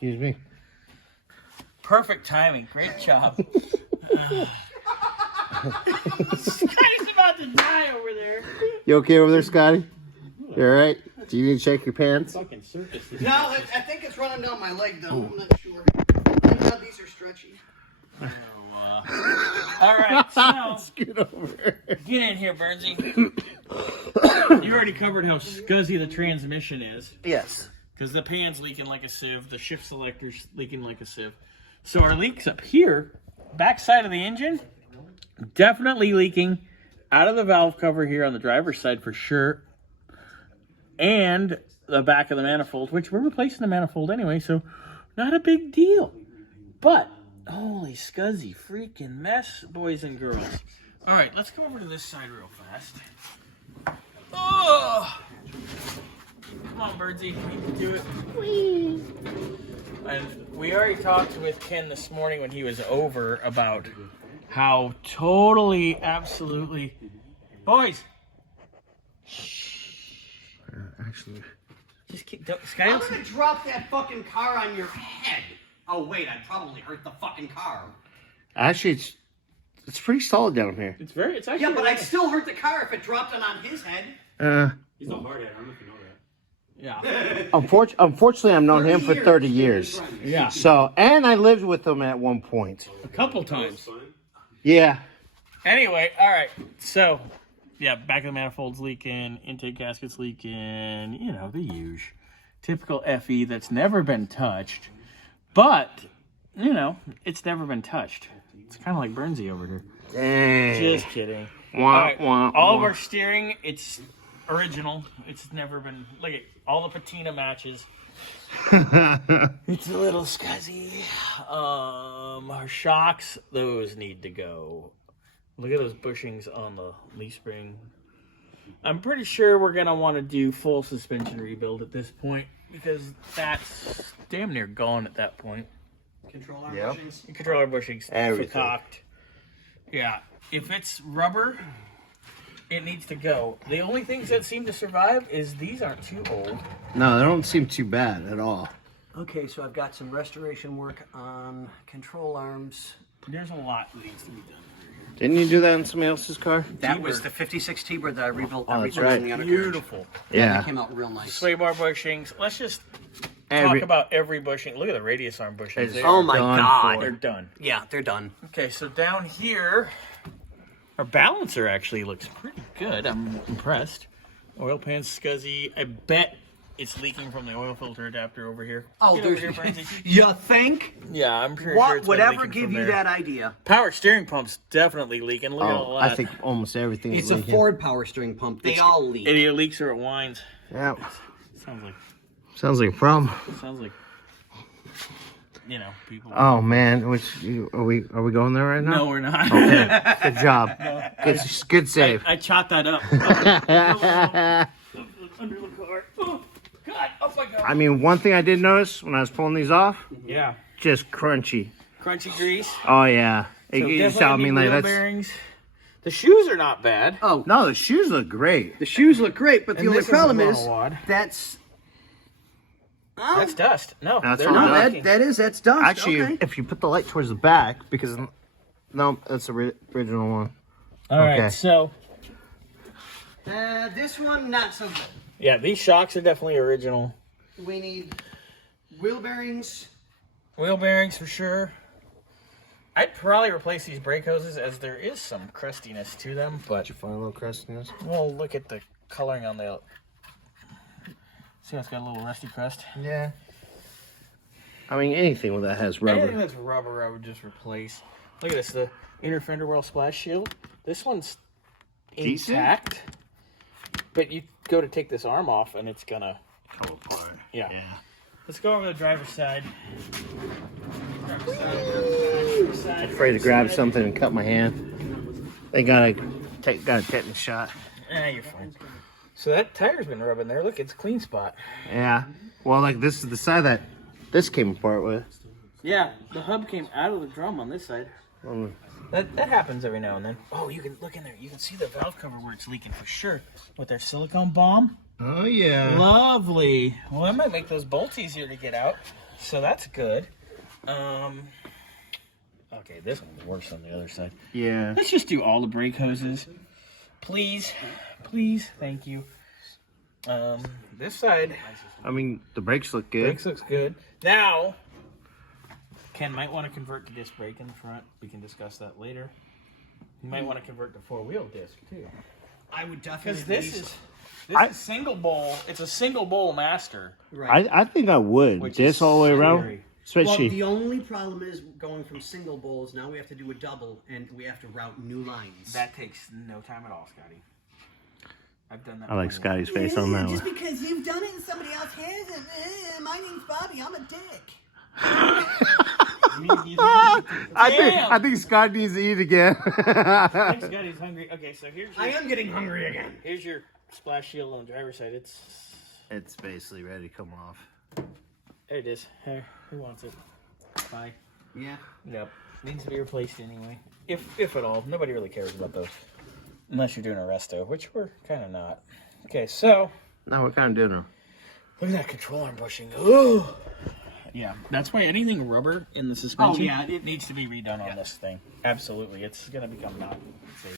Excuse me. Perfect timing. Great job. Scotty's about to die over there. You okay over there, Scotty? You all right? Do you need to check your pants? Fucking circus. No, I think it's running down my leg, though. I'm not sure. Thank God these are stretchy. All right, so Scoot over. get in here, Bernsey. You already covered how scuzzy the transmission is. Yes. Because the pan's leaking like a sieve, the shift selector's leaking like a sieve. So our leaks up here, backside of the engine, definitely leaking out of the valve cover here on the driver's side for sure. And the back of the manifold, which we're replacing the manifold anyway, so not a big deal. But, holy scuzzy freaking mess, boys and girls. All right, let's go over to this side real fast. Oh! Come on, Birdsy, you can do it. Whee! And we already talked with Ken this morning when he was over about how totally, absolutely... Boys! Actually, Just keep... Sky, I'm gonna drop that fucking car on your head. Oh, wait, I'd probably hurt the fucking car. actually, it's pretty solid down here. it's actually... Yeah, but really I'd still hurt the car if it dropped it on his head. He's a hard head. I don't know if you know that. Yeah. Unfortunately, I've known him for 30 years. Yeah. So, and I lived with him at one point. A couple times. Yeah. Anyway, all right. So, yeah, back of the manifold's leaking, intake gasket's leaking, you know, the huge. Typical FE that's never been touched. But, you know, it's never been touched. It's kind of like Bernsey over here. Dang. Just kidding. Wah, All right, wah, all of wah. our steering, it's original. It's never been, look at all the patina matches. It's a little scuzzy. Our shocks, those need to go. Look at those bushings on the leaf spring. I'm pretty sure we're going to want to do full suspension rebuild at this point because that's damn near gone at that point. Control arm Yep. bushings. Controller bushings, Everything. cocked. Yeah, if it's rubber, it needs to go. The only things that seem to survive is these aren't too old. No, they don't seem too bad at all. Okay, so I've got some restoration work on control arms. There's a lot that needs to be done. Didn't you do that in somebody else's car? That was the 56 T-Bird that I rebuilt. Oh, I that's rebuilt right. in the undercarriage. Beautiful. Yeah, it came out real nice. Sway bar bushings. Let's just Every- talk about every bushing. Look at the radius arm bushings. It's- They Oh are- my Done God. They're done. Yeah, they're done. Okay, so down here, our balancer actually looks pretty good. I'm impressed. Oil pan's scuzzy. I bet it's leaking from the oil filter adapter over here. Oh, Get over there's. here, Bernsey. You think? Yeah, I'm pretty sure What it's would been ever leaking give from you there. that idea? Power steering pump's definitely leaking. Look at all Oh, that. I think almost everything It's is a leaking. Ford power steering pump. They all leak. It either leaks or it whines. Yeah. Sounds like Sounds like a problem. you know, people. Oh man, are we going there right now? No, we're not. Okay. Good job. Good save. I chopped that up. Under the car. Oh, God. Oh, my God. I mean, one thing I did notice when I was pulling these off, Yeah. just crunchy. Crunchy grease. Oh yeah. So You definitely tell me need like wheel that's. bearings. The shoes are not bad. Oh, No, the shoes look great. the shoes look great, but the And only this is problem a is monowad. that's. Oh, That's dust. No, That's they're all not dust. leaking. that's dust. Actually, okay. if you put the light towards the back, because no, that's the original one. All right, Okay. so This one not so good. yeah, these shocks are definitely original. We need wheel bearings. Wheel bearings for sure. I'd probably replace these brake hoses as there is some crustiness to them, but Did you find a little crustiness? well, look at the coloring on the. See how it's got a little rusty crust? Yeah. I mean, anything that has rubber. Anything that's rubber, I would just replace. Look at this, the inner fender well splash shield. This one's Decent? intact, but you go to take this arm off and it's gonna. Fall apart. Yeah. Yeah. Let's go over the driver's side. Driver's side. Afraid to grab something and cut my hand. They got a tetanus shot. You're fine. So that tire's been rubbing there. Look, it's a clean spot. Yeah. Well, like this is the side that this came apart with. Yeah, the hub came out of the drum on this side. Um, That happens every now and then. Oh, you can look in there. You can see the valve cover where it's leaking for sure. With their silicone bomb. Oh yeah. Lovely. Well, that might make those bolts easier to get out. So that's good. Okay, this one's worse on the other side. Yeah. Let's just do all the brake hoses. Please. Please. Thank you. This side. I mean, the brakes look good. Brakes looks good. Now, Ken might want to convert to disc brake in the front. We can discuss that later. You might want to convert to 4-wheel disc, too. I would definitely. Because this is single bowl. It's a single bowl master. Right. I think I would. Which This is all the way around. scary. Well, Especially. the only problem is going from single bowls. Now we have to do a double, and we have to route new lines. That takes no time at all, Scotty. I've done that. I like Scotty's face on that Just one. because you've done it and somebody else hasn't. My name's Bobby. I'm a dick. I think Scott needs to eat again. Thanks, Scotty's hungry. Okay, so here's I am getting hungry again. here's your splash shield on the driver's side. It's basically ready to come off. There it is. Here, who wants it? Bye. Yeah. Yep. Needs to be replaced anyway. If at all. Nobody really cares about those. Unless you're doing a resto, which we're kind of not. Okay, so Now we're kind of doing look at that control arm bushing. Ooh. Yeah, that's why anything rubber in the suspension Oh, yeah, it needs to be redone on this thing. Absolutely. It's going to become not safe.